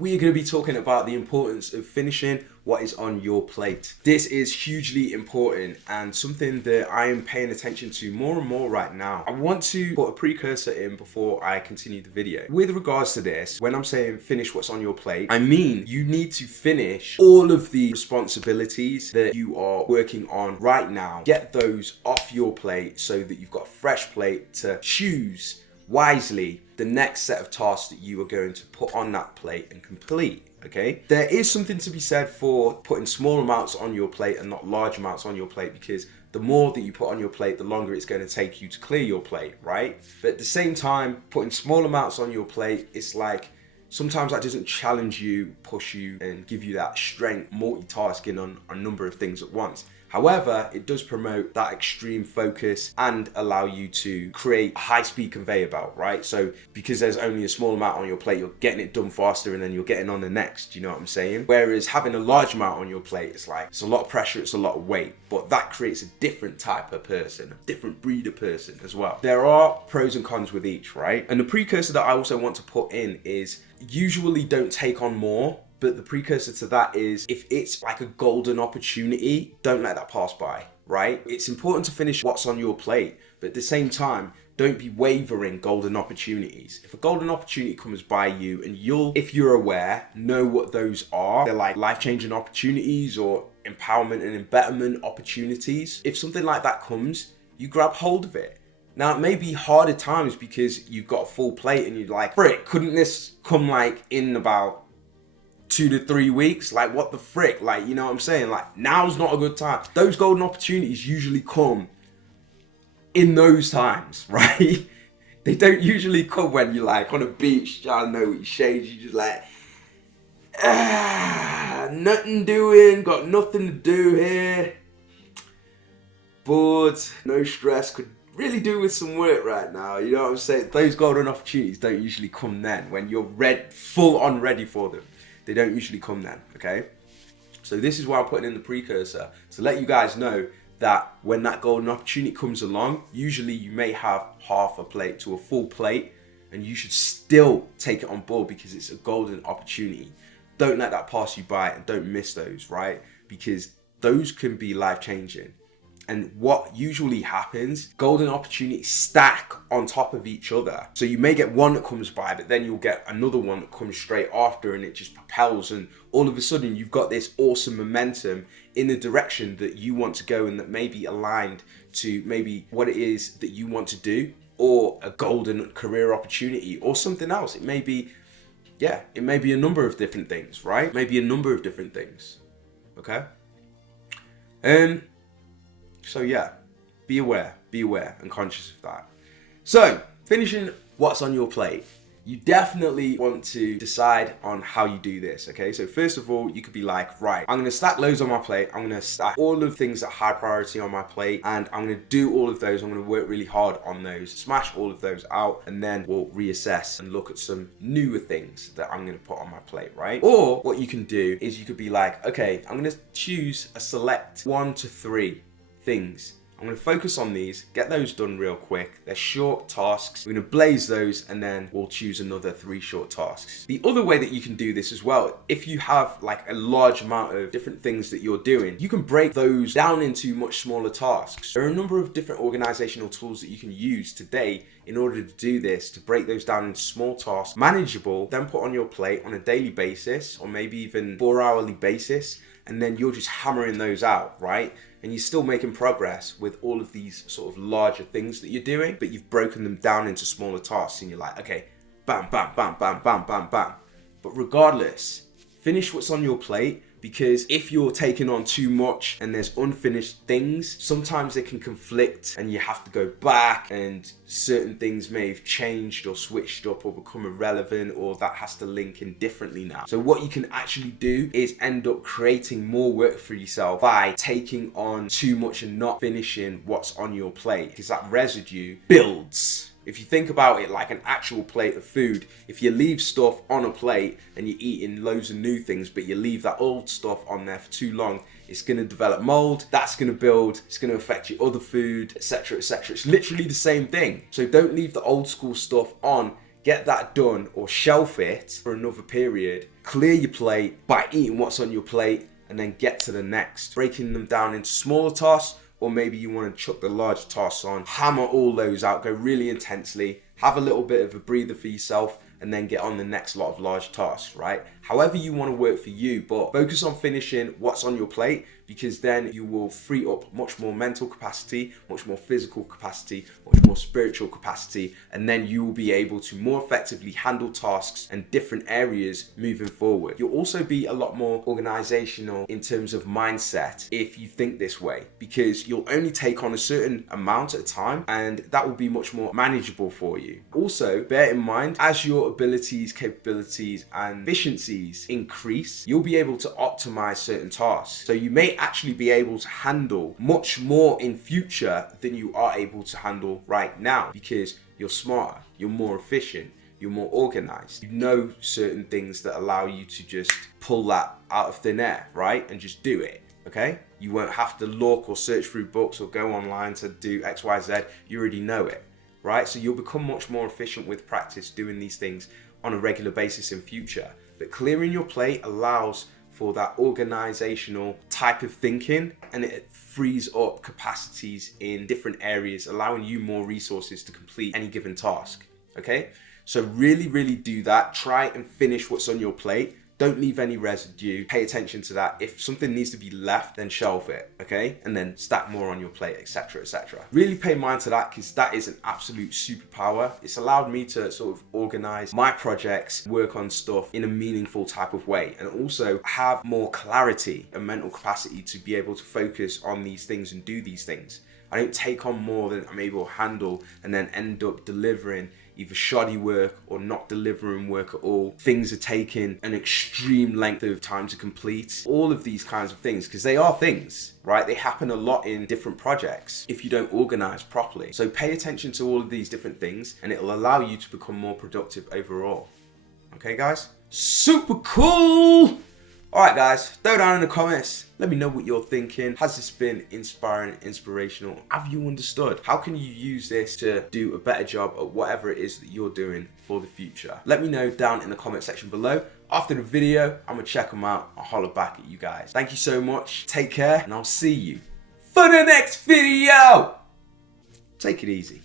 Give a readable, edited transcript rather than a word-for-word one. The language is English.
we are going to be talking about the importance of finishing what is on your plate. This is hugely important and something that I am paying attention to more and more right now. I want to put a precursor in before I continue the video. With regards to this, when I'm saying finish what's on your plate, I mean you need to finish all of the responsibilities that you are working on right now. Get those off your plate so that you've got a fresh plate to choose wisely the next set of tasks that you are going to put on that plate and complete. Okay, there is something to be said for putting small amounts on your plate and not large amounts on your plate, because the more that you put on your plate, the longer it's going to take you to clear your plate, right? But at the same time, putting small amounts on your plate, it's like sometimes that doesn't challenge you, push you, and give you that strength multitasking on a number of things at once. However, it does promote that extreme focus and allow you to create a high-speed conveyor belt, right? So because there's only a small amount on your plate, you're getting it done faster and then you're getting on the next, you know what I'm saying? Whereas having a large amount on your plate, it's like, it's a lot of pressure, it's a lot of weight, but that creates a different type of person, a different breed of person as well. There are pros and cons with each, right? And the precursor that I also want to put in is usually don't take on more. But the precursor to that is if it's like a golden opportunity, don't let that pass by, right? It's important to finish what's on your plate, but at the same time, don't be wavering golden opportunities. If a golden opportunity comes by you and you'll, if you're aware, know what those are, they're like life-changing opportunities or empowerment and embetterment opportunities. If something like that comes, you grab hold of it. Now, it may be hard at times because you've got a full plate and you're like, frick, couldn't this come like in about 2 to 3 weeks? Like, what the frick? Like, you know what I'm saying? Like, now's not a good time. Those golden opportunities usually come in those times, right? They don't usually come when you're like on a beach, trying to know what shades, you're just like, nothing doing, got nothing to do here, bored, no stress, could really do with some work right now, you know what I'm saying? Those golden opportunities don't usually come then when you're full on ready for them. They don't usually come then, okay? So this is why I'm putting in the precursor, to let you guys know that when that golden opportunity comes along, usually you may have half a plate to a full plate, and you should still take it on board because it's a golden opportunity. Don't let that pass you by and don't miss those, right? Because those can be life-changing. And what usually happens, golden opportunities stack on top of each other. So you may get one that comes by, but then you'll get another one that comes straight after and it just propels. And all of a sudden you've got this awesome momentum in the direction that you want to go and that may be aligned to maybe what it is that you want to do, or a golden career opportunity or something else. It may be, yeah, it may be a number of different things, right? Maybe a number of different things, okay? So yeah, be aware and conscious of that. So, finishing what's on your plate. You definitely want to decide on how you do this, okay? So first of all, you could be like, right, I'm gonna stack loads on my plate. I'm gonna stack all of the things that are high priority on my plate, and I'm gonna do all of those. I'm gonna work really hard on those, smash all of those out, and then we'll reassess and look at some newer things that I'm gonna put on my plate, right? Or what you can do is you could be like, okay, I'm gonna choose a select 1 to 3 things. I'm going to focus on these, get those done real quick. They're short tasks. We're going to blaze those and then we'll choose another 3 short tasks. The other way that you can do this as well, if you have like a large amount of different things that you're doing, you can break those down into much smaller tasks. There are a number of different organizational tools that you can use today in order to do this, to break those down into small tasks, manageable, then put on your plate on a daily basis or maybe even 4-hourly basis. And then you're just hammering those out, right? And you're still making progress with all of these sort of larger things that you're doing, but you've broken them down into smaller tasks and you're like, okay, bam, bam, bam, bam, bam, bam, bam. But regardless, finish what's on your plate, because if you're taking on too much and there's unfinished things, sometimes they can conflict and you have to go back and certain things may have changed or switched up or become irrelevant, or that has to link in differently now. So what you can actually do is end up creating more work for yourself by taking on too much and not finishing what's on your plate, because that residue builds. If you think about it like an actual plate of food, if you leave stuff on a plate and you're eating loads of new things, but you leave that old stuff on there for too long, it's going to develop mold, that's going to build, it's going to affect your other food, etc., etc. It's literally the same thing. So don't leave the old school stuff on get that done or shelf it for another period, clear your plate by eating what's on your plate, and then get to the next, breaking them down into smaller tasks, or maybe you want to chuck the large tasks on, hammer all those out, go really intensely, have a little bit of a breather for yourself, and then get on the next lot of large tasks, right? However you want to work for you, but focus on finishing what's on your plate, because then you will free up much more mental capacity, much more physical capacity, much more spiritual capacity, and then you will be able to more effectively handle tasks and different areas moving forward. You'll also be a lot more organizational in terms of mindset if you think this way, because you'll only take on a certain amount at a time, and that will be much more manageable for you. Also, bear in mind, as your abilities, capabilities, and efficiencies increase, you'll be able to optimize certain tasks. So you may actually be able to handle much more in future than you are able to handle right now, because you're smarter, you're more efficient, you're more organized. You know certain things that allow you to just pull that out of thin air, right? And just do it, okay? You won't have to look or search through books or go online to do X, Y, Z. You already know it, right? So you'll become much more efficient with practice doing these things on a regular basis in future. But clearing your plate allows for that organizational type of thinking, and it frees up capacities in different areas, allowing you more resources to complete any given task, okay? So really do that. Try and finish what's on your plate. Don't leave any residue. Pay attention to that. If something needs to be left, then shelf it, okay? And then stack more on your plate, etc., etc. Really pay mind to that, because that is an absolute superpower. It's allowed me to sort of organize my projects, work on stuff in a meaningful type of way, and also have more clarity and mental capacity to be able to focus on these things and do these things. I don't take on more than I'm able to handle and then end up delivering either shoddy work or not delivering work at all. Things are taking an extreme length of time to complete. All of these kinds of things, because they are things, right? They happen a lot in different projects if you don't organize properly. So pay attention to all of these different things, and it'll allow you to become more productive overall. Okay, guys? Super cool! Alright guys, throw down in the comments. Let me know what you're thinking. Has this been inspiring, inspirational? Have you understood? How can you use this to do a better job at whatever it is that you're doing for the future? Let me know down in the comment section below. After the video, I'm gonna check them out. I'll holler back at you guys. Thank you so much. Take care, and I'll see you for the next video. Take it easy.